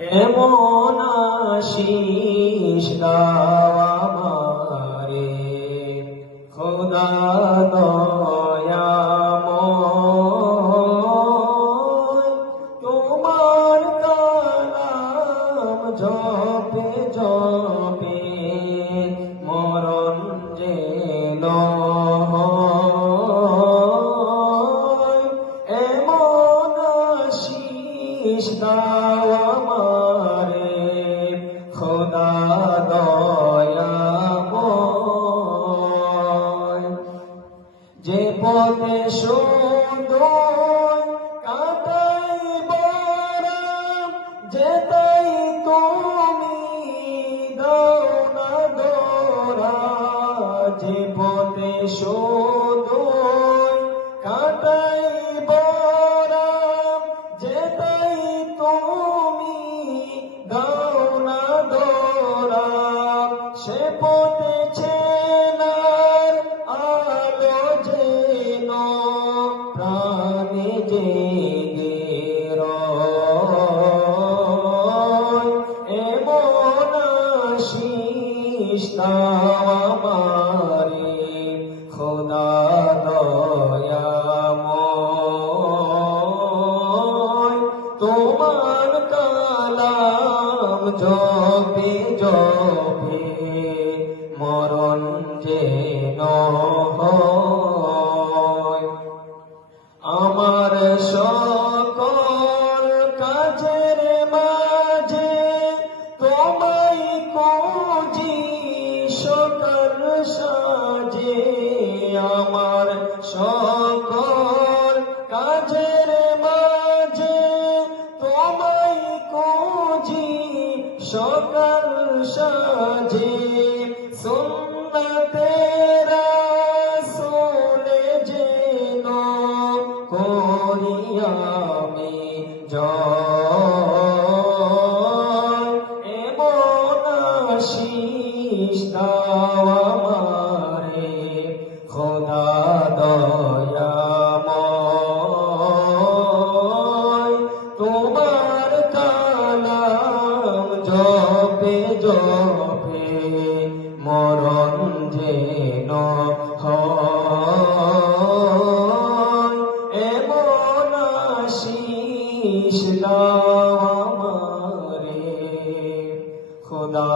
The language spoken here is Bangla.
এমন আশিস দাও আমারে খোদা দয়াময়, তোমার কালাম জপে জপে মরণ যেন হয়। এমন আশিস দাও আমারে খোদা দয়াময়, যে পথে সুন্দর কাটাই বরাম যেতাই তুমি দাও না দোরা। যে পথে সুন্দর কাটাই বরাম যেতাই তুমি দাও না দোরা। সে পথে চেনার আলো যেন প্রাণে জেগে রয়। এমন আশিস দাও আমারে খোদা দয়াময়, তোমার কালাম জপে জপে মরণ যেন হয়। আমার সকল কাজের মাঝে তোমায় খুঁজি সকাল সাজে। আমার সকল কাজের মাঝে তোমায় খুঁজি সকাল সাজে। সুন্নতে রাসূলে যেন করি আমি জয়। এমন আশিস দাও আমারে খোদা দয়াময়, তোমার কালাম জপে জপে মরণ যেন হয়। এমন আশিস দাও আমারে খোদা